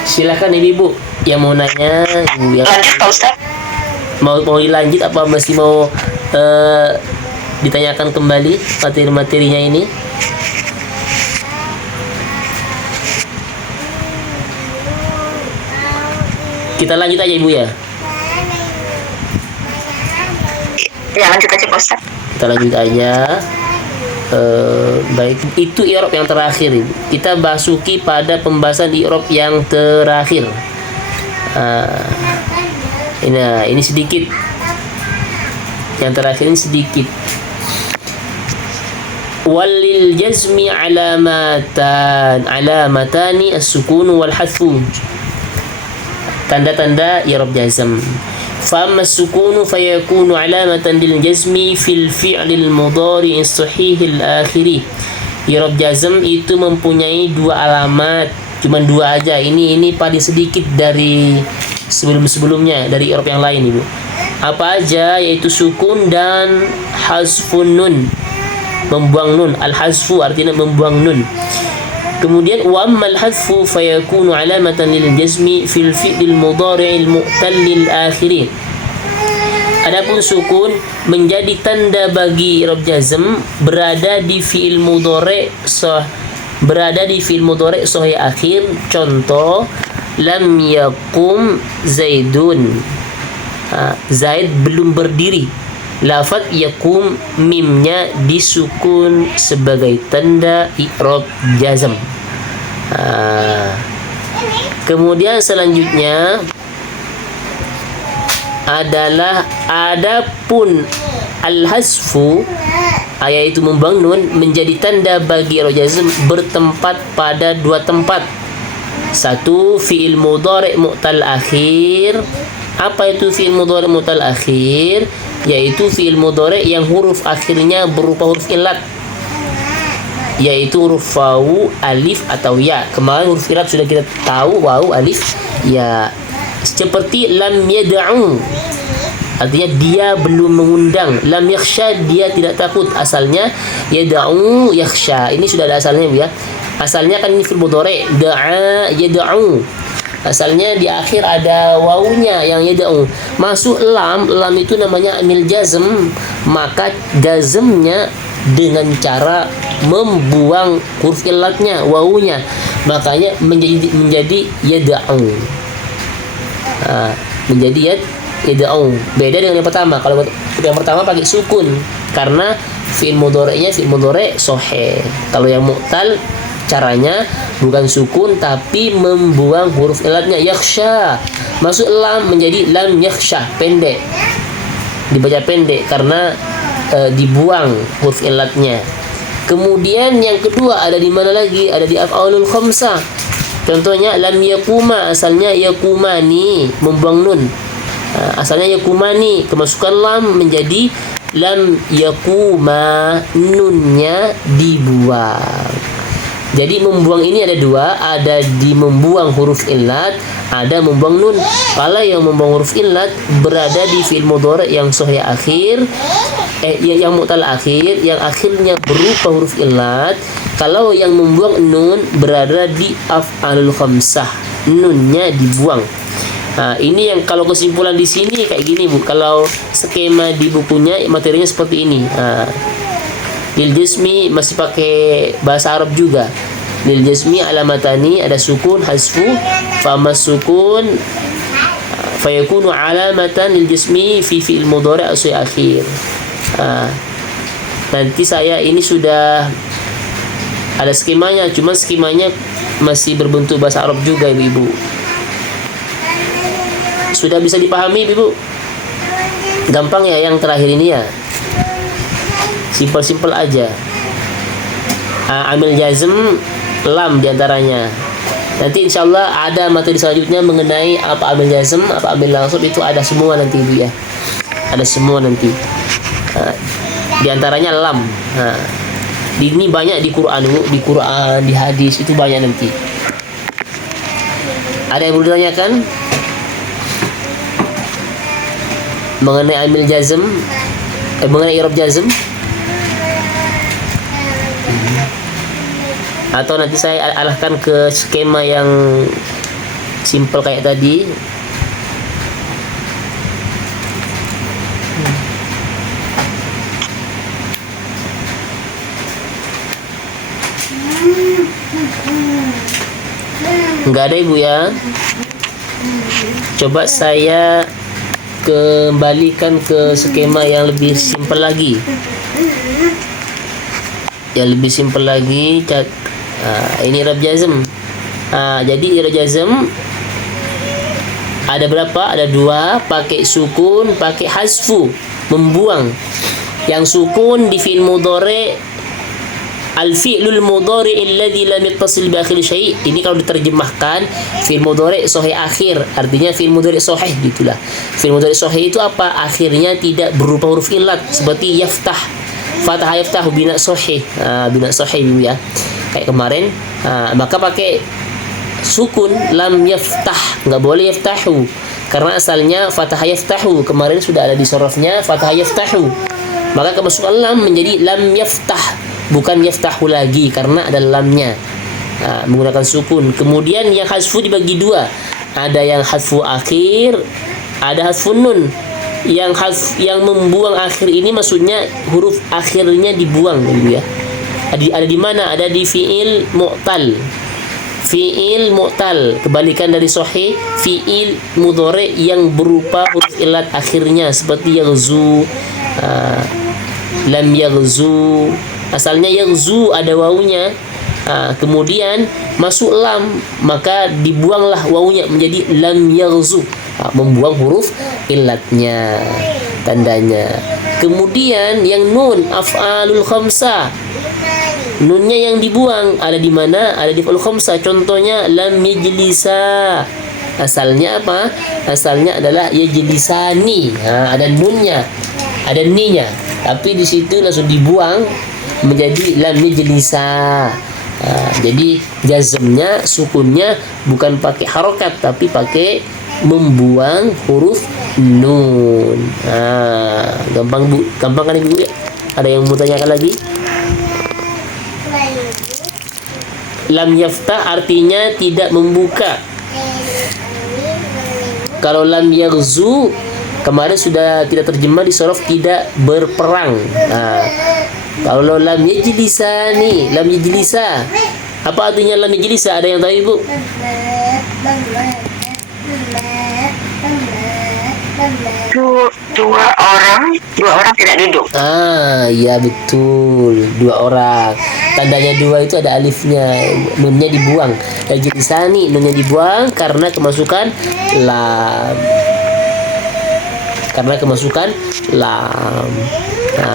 Silakan Ibu yang mau nanya. Lanjut Pak Ustaz. Mau dilanjut apa masih mau ditanyakan kembali materi-materinya ini? Kita lanjut aja Ibu ya. Ya lanjut aja Pak Ustaz. Kita lanjut aja. Baik, itu i'rab yang terakhir Ibu. Kita basuki pada pembahasan i'rab yang terakhir. Ini sedikit. Yang terakhir ini sedikit. Walil jazmi alamatani as-sukun wal hadfu. Tanda-tanda i'rab jazm. فأما السكون فيكون علامة للجزم في الفعل المضارع الصحيح الآخر. I'rab jazm itu mempunyai dua alamat, cuma dua aja. Ini paling sedikit dari sebelum-sebelumnya dari i'rab yang lain Ibu. Apa aja? Yaitu sukun dan hazfun nun, membuang nun. Al-hazfu artinya membuang nun. Kemudian wa ammal hadfu fayakunu alamatan lil jazmi fil fi'lil mudhari'il mu'tallil akhiri. Adapun sukun menjadi tanda bagi i'rab jazm berada di fi'il mudhari' sahih akhir. Contoh, lam yaqum Zaidun. Zaid belum berdiri. Lafaz yaqum mimnya disukun sebagai tanda i'rab jazm. Kemudian selanjutnya adalah adapun al-hasfu, yaitu membuang nun, menjadi tanda bagi i'rab jazm bertempat pada dua tempat. Satu, fi'il mudhari' mu'tal akhir. Apa itu fi'il mudhari' mu'tal akhir? Yaitu fi'il mudhari' yang huruf akhirnya berupa huruf illat, yaitu huruf wawu, alif atau ya. Kemarin huruf illat sudah kita tahu, wawu, alif, ya. Seperti lam yad'u, artinya dia belum mengundang. Lam yakhsha, dia tidak takut. Asalnya yad'u yakhsha. Ini sudah ada asalnya, ya. Asalnya kan ini fi'il mudhari', da'a yad'u. Asalnya di akhir ada wawunya yang yad'u. Masuk lam itu namanya amil jazm, maka jazmnya dengan cara membuang huruf illatnya, wawunya, makanya menjadi yad'u. Menjadi yad'u. Beda dengan yang pertama. Kalau yang pertama pakai sukun karena fi'il mudhari'nya fi'il mudhari' sahih. Kalau yang mu'tal caranya bukan sukun tapi membuang huruf illatnya, yakhsha. Masuk lam menjadi lam yakhsha, pendek, dibaca pendek karena dibuang huruf illatnya. Kemudian yang kedua ada di mana lagi? Ada di af'alul khamsah. Contohnya lam yakuma, asalnya yakumani, membuang nun. Asalnya yakumani, kemasukan lam menjadi lam yakuma, nunnya dibuang. Jadi membuang ini ada dua, ada di membuang huruf illat, ada membuang nun. Kalau yang membuang huruf illat berada di fi'il mudhari' yang sahih akhir, yang mu'tal akhir, yang akhirnya berupa huruf illat. Kalau yang membuang nun berada di af'alul khamsah, nunnya dibuang. Ini yang kalau kesimpulan di sini kayak gini, Bu. Kalau skema di bukunya materinya seperti ini. Lil jazmi masih pakai bahasa Arab juga. Lil jazmi alamatani, ada sukun, hasfu, fama sukun fayakunu alamatan lil jazmi fi fi'il mudhari' asli akhir. Nanti saya ini sudah ada skemanya, cuma skemanya masih berbentuk bahasa Arab juga, Ibu. Sudah bisa dipahami, Ibu? Gampang ya yang terakhir ini ya. Simpel-simpel aja. Amil jazm lam diantaranya. Nanti insyaallah ada materi selanjutnya mengenai apa amil jazm, apa amil langsung, itu ada semua nanti, Bu, ya. Ada semua nanti. Diantaranya lam. Ini banyak di Quran, Bu. Di Quran, di hadis itu banyak nanti. Ada yang perlu ditanyakan mengenai amil jazm, mengenai i'rab jazm? Atau nanti saya arahkan ke skema yang simple kayak tadi. Enggak ada, Ibu, ya. Coba saya kembalikan ke skema yang lebih simple lagi. Yang lebih simple lagi. Ini i'rab jazm. Jadi i'rab jazm ada berapa? Ada dua, pakai sukun, pakai hasfu, membuang. Yang sukun di fi'il mudhari' al-fi'lul mudhari' alladhi lam yattasil bi akhir syai'. Ini kalau diterjemahkan fi'il mudhari' sahih akhir, artinya fi'il mudhari' sahih, gitulah. Fi'il mudhari' sahih itu apa? Akhirnya tidak berupa huruf illat, seperti yaftah, fatah yaftah, bina sahih. Bina sahih, ya. Kayak kemarin, maka pakai sukun, lam yaftah, nggak boleh yaftahu karena asalnya fatah yaftahu. Kemarin sudah ada di sorofnya fatah yaftahu, maka kemasukan lam menjadi lam yaftah, bukan yaftahu lagi karena ada lamnya. Menggunakan sukun. Kemudian yang hasfu dibagi dua, ada yang hasfu akhir, ada hasfu nun. yang membuang akhir ini maksudnya huruf akhirnya dibuang Ibu ya. Ada di mana? Ada di fiil mu'tal. Fiil mu'tal, kebalikan dari sahih, fiil mudhari yang berupa huruf ilat akhirnya seperti yaghzu, lam yaghzu. Asalnya yaghzu ada wawunya. Kemudian masuk lam, maka dibuanglah wawunya menjadi lam yaghzu. Membuang huruf ilatnya, tandanya. Kemudian yang nun af'alul khamsah, nunnya yang dibuang ada di mana? Ada di af'alul khamsah. Contohnya lam yajlisa. Asalnya apa? Asalnya adalah yajlisani. Ada nunnya, ada ninya. Tapi di situ langsung dibuang menjadi lam yajlisa. Jadi jazmnya, sukunnya bukan pakai harokat tapi pakai membuang huruf nun. Gampang Bu, gampang kan Ibu ya? Ada yang mau tanyakan lagi? Lam yaftah artinya tidak membuka. Kalau lam yaghzu kemarin sudah kita terjemah di sorof tidak berperang. Kalau lam yajlisani, lam yajlisa, apa artinya lam yajlisa? Ada yang tahu Ibu? Dua orang tidak duduk. Ya betul, dua orang. Tandanya dua itu ada alifnya, nunnya dibuang. Yajlisani, nunnya dibuang karena kemasukan lam.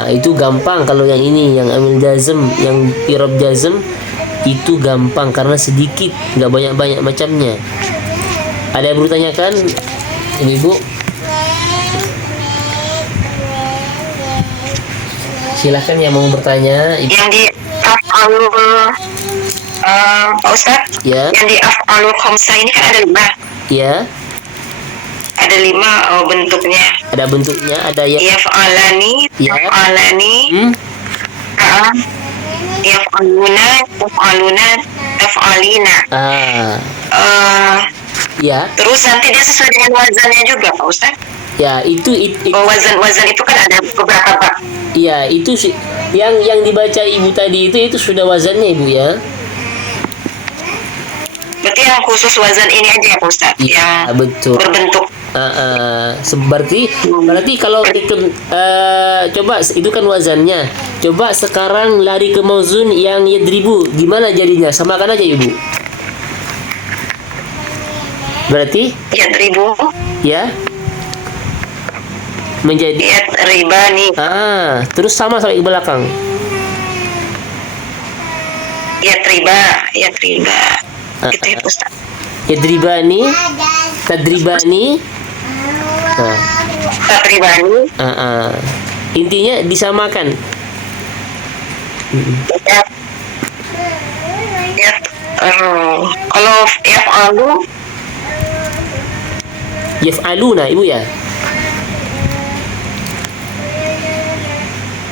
Itu gampang. Kalau yang ini, yang amil jazm, yang i'rab jazm itu gampang karena sedikit, nggak banyak-banyak macamnya. Ada yang bertanyakan ini Bu? Silakan yang mau bertanya. Yang di af'alul Pak Ustadz, ya. Yang di af'alul khamsah ini kan ada 5. Ya. Ada 5 bentuknya. Ada bentuknya, ada yang yaf'alani, yaf'alani, yaf'aluna, yaf'aluna, yaf'alina. Ya. Terus nanti dia sesuai dengan wazannya juga Pak Ustadz. Ya, itu wazan itu kan ada beberapa bab. Iya, itu yang dibaca Ibu tadi itu sudah wazannya Ibu ya. Berarti yang khusus wazan ini aja ya Pak Ustadz, ya, yang betul. Berbentuk. Berarti kalau itu coba itu kan wazannya. Coba sekarang lari ke mauzun yang yadribu, gimana jadinya? Samakan aja Ibu. Berarti yadribu. Ya. Menjadi yadribani. Terus sama sampai ke belakang. Yadriba. Gitu ya Ustaz. Yadribani, tadribani. Tadribani. Intinya disamakan. Kalau yaf'aluna Ibu ya.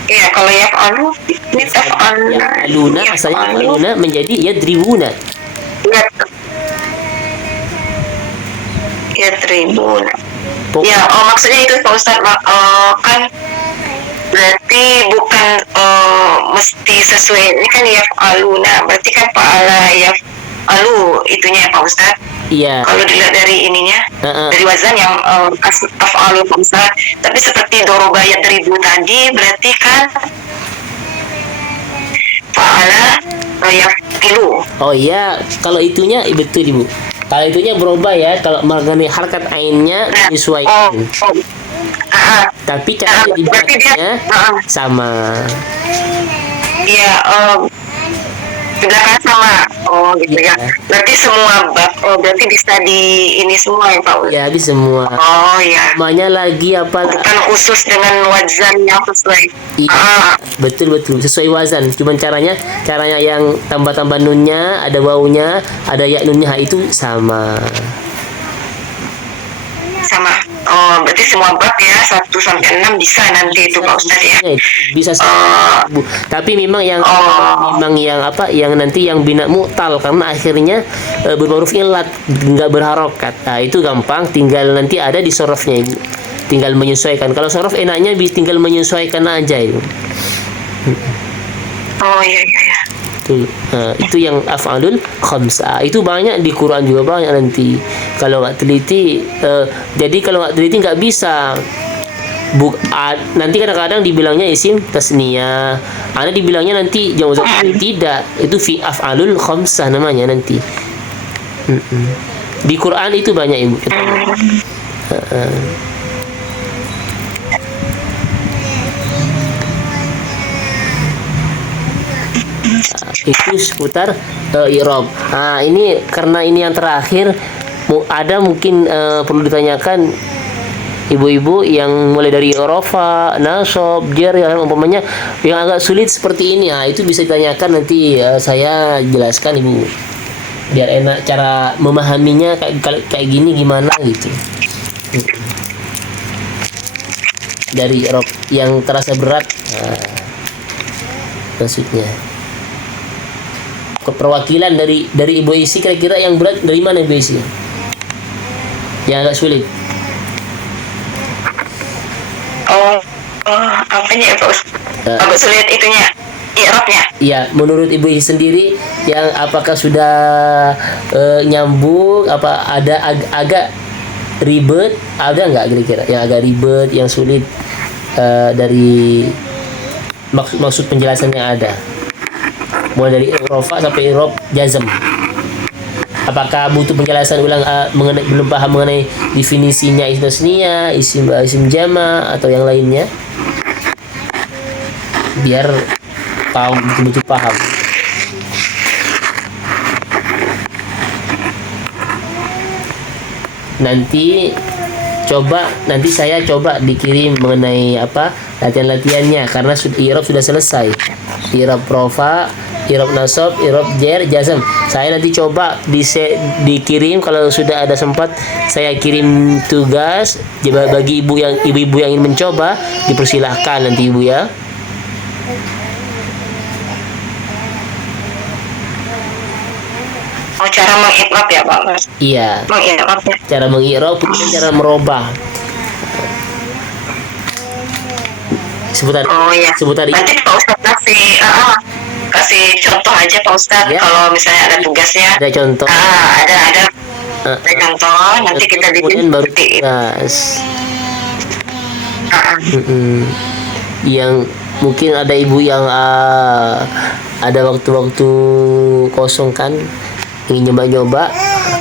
Iya, kalau yaf'alu ini yaf'aluna, asalnya yaf'aluna menjadi yadribuna. Yadribuna. Ya, maksudnya itu Pak Ustaz, kan berarti bukan mesti sesuai. Ini kan yaf'aluna, berarti kan fa'ala yaf'alu itunya ya Pak Ustaz. Iya. Kalau dilihat dari ininya, dari wazan yang af'alu Pak Ustaz. Tapi seperti doroba yadribu tadi, berarti kan fa'ala yaf'ilu. Oh iya, kalau itunya betul Ibu. Kalau itunya berubah ya, kalau mengenai harkat ainnya disesuaikan. Tapi cara dibacanya sama. Iya, di belakang sama. Gitu ya. Berarti semua berarti bisa di ini semua ya Pak? Ya, bisa semua. Ya. Namanya lagi apa? Bukan khusus dengan wazan yang sesuai. Iya, betul sesuai wazan. Cuman caranya yang tambah nunnya, ada wawunya, ada ya nunnya, itu sama. Berarti semua bab ya 1 sampai 6 bisa nanti itu Pak Ustaz ya. Bisa Bu. Tapi memang yang nanti yang bina mu'tal karena akhirnya berhuruf ilat, enggak berharokat. Itu gampang, tinggal nanti ada di sorofnya Ibu. tinggal menyesuaikan. Kalau sorof enaknya tinggal menyesuaikan aja itu. Oh iya. Itu yang af'alul khamsah. Itu banyak di Quran juga banyak nanti. Kalau nggak teliti, jadi kalau nggak teliti nggak bisa. Nanti kadang-kadang dibilangnya isim tasniyah, ada dibilangnya nanti jamu zakir, tidak. Itu fi af'alul khamsah namanya nanti. Di Quran itu banyak ibu. Itu seputar i'rab. Ini karena ini yang terakhir, ada mungkin perlu ditanyakan ibu-ibu yang mulai dari rafa, nasab, jar, yang umpamanya yang agak sulit seperti ini. Itu bisa ditanyakan nanti, saya jelaskan ibu, biar enak cara memahaminya kayak gini gimana gitu. Dari i'rab yang terasa berat, maksudnya perwakilan dari Ibu Isi, kira-kira yang berat dari mana Ibu Isi? Yang agak sulit. Apanya ya Pak Ustaz? Agak sulit itunya, i'rabnya. Iya, menurut Ibu Isi sendiri, yang apakah sudah nyambung, apa ada agak ribet, ada nggak kira-kira yang agak ribet, yang sulit dari maksud penjelasannya ada? Mulai dari rafa sampai i'rab jazm. Apakah butuh penjelasan ulang, belum paham mengenai definisinya isim tasniyah, isim jama atau yang lainnya? Biar tahu, betul-betul paham. Nanti saya coba dikirim mengenai latihan-latihannya, karena i'rab sudah selesai. I'rab rafa, i'rab nasab, i'rab jar, jazm. Saya nanti coba dikirim, kalau sudah ada sempat saya kirim tugas bagi ibu-ibu yang ingin mencoba, dipersilahkan nanti ibu ya. Cara mengi'rab ya Pak? Iya. Mengi'rabnya. Cara mengi'rab, kemudian cara merubah. Seputar nanti Pak Ustaz kasih contoh aja Pak Ustaz, ya. Kalau misalnya ada tugasnya ada contoh, ada contoh, nanti kita kemudian baru tugas. Yang mungkin ada ibu yang ada waktu-waktu kosong kan, ingin nyoba-nyoba,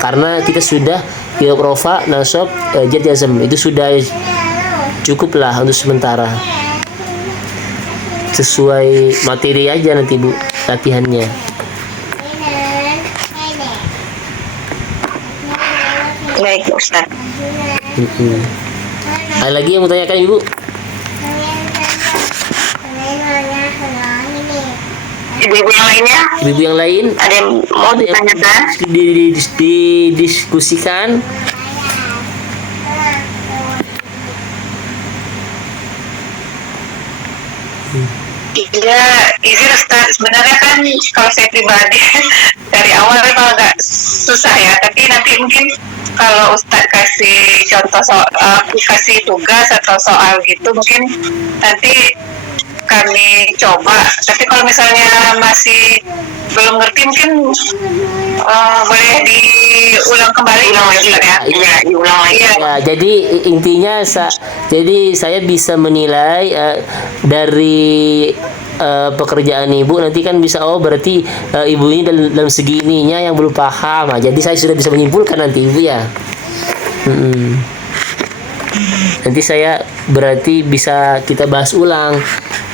karena kita sudah i'rab rafa, nasab, jar, jazm, itu sudah cukup lah untuk sementara. Sesuai materi aja nanti Bu latihannya. Baik Ustaz. Ada lagi yang mau tanyakan Ibu? Ibu-ibu yang lainnya? Ibu-ibu yang lain? Ada yang mau ditanyakan? Didiskusikan? Iya, izin Ustaz. Sebenarnya kan kalau saya pribadi dari awal memang agak susah ya, tapi nanti mungkin kalau Ustaz kasih contoh kasih tugas atau soal gitu, mungkin nanti kami coba. Tapi kalau misalnya masih belum ngerti, mungkin boleh diulang kembali. Diulang lagi. Ya, jadi intinya jadi saya bisa menilai dari pekerjaan ibu, nanti kan bisa berarti ibu ini dalam segi ininya yang belum paham. Jadi saya sudah bisa menyimpulkan nanti ibu ya. Nanti saya berarti bisa kita bahas ulang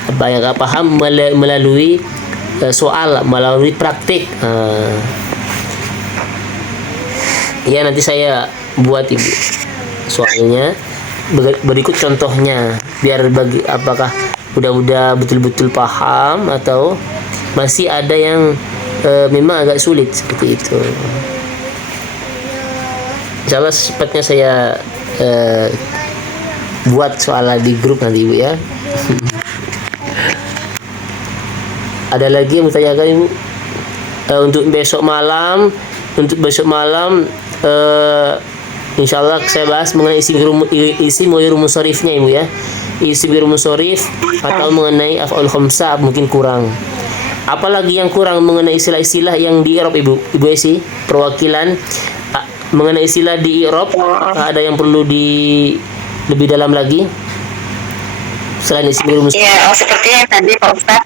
apa yang gak paham melalui soal, melalui praktik. Ya, nanti saya buat ibu soalnya, berikut contohnya, biar apakah udah betul-betul paham atau masih ada yang memang agak sulit seperti itu. Insyaallah secepatnya saya buat soal di grup nanti ibu ya. Ada lagi yang mau tanyakan ibu? Untuk besok malam Insyaallah saya bahas mengenai isim wa rumus sharifnya Ibu ya. Isim rumus sharif atau mengenai af'al khamsah mungkin kurang. Apalagi yang kurang mengenai istilah-istilah yang di i'rab Ibu Esi, perwakilan mengenai istilah di i'rab, ada yang perlu lebih dalam lagi selain isim rumus. Ya, seperti yang tadi Pak Ustaz.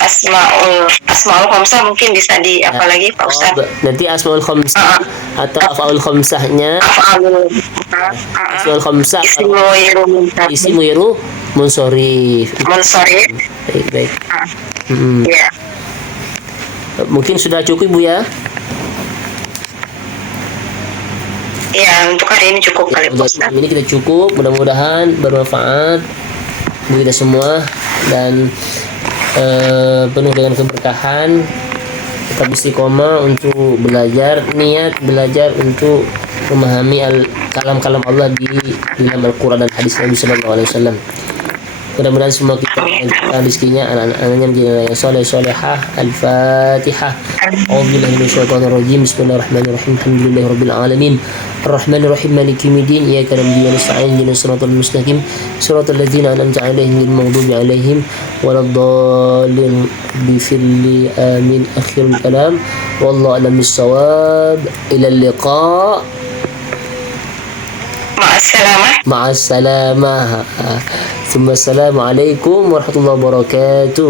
Asmaul khamsah mungkin bisa di apa lagi Pak Ustaz? Nanti asmaul khamsah atau af'aul khamsahnya. Asmaul khamsah isim wiru munsharif. Baik. Ya. Mungkin sudah cukup Bu ya? Ya, untuk hari ini cukup kali Pak Ustaz. Ini kita cukup, mudah-mudahan bermanfaat bagi kita semua dan penuh dengan keberkahan. Tetap istiqomah untuk belajar, niat belajar untuk memahami kalam-kalam Allah di dalam Al-Quran dan hadis Nabi Sallallahu Alaihi Wasallam. Mudah-mudahan semua kita menjalankan rezekinya, anak-anaknya menjadi orang yang soleh solehah. Al-Fatihah. A'udzubillahi minasyaitonir rajim. Bismillahirrahmanirrahim. Alhamdulillahirabbil alamin. Ar-Rahmanirrahim. Maliki yaumiddin. Iyyaka na'budu wa nasta'in. Ihdinas siratal mustaqim. Siratal ladzina an'amta 'alaihim ghairil maghdubi 'alaihim waladdallin. Bifilli amin. Akhirul kalam. Wallahu a'lam bis-shawab. Ila al-liqa'. Ma'assalamah. Assalamualaikum warahmatullahi wabarakatuh.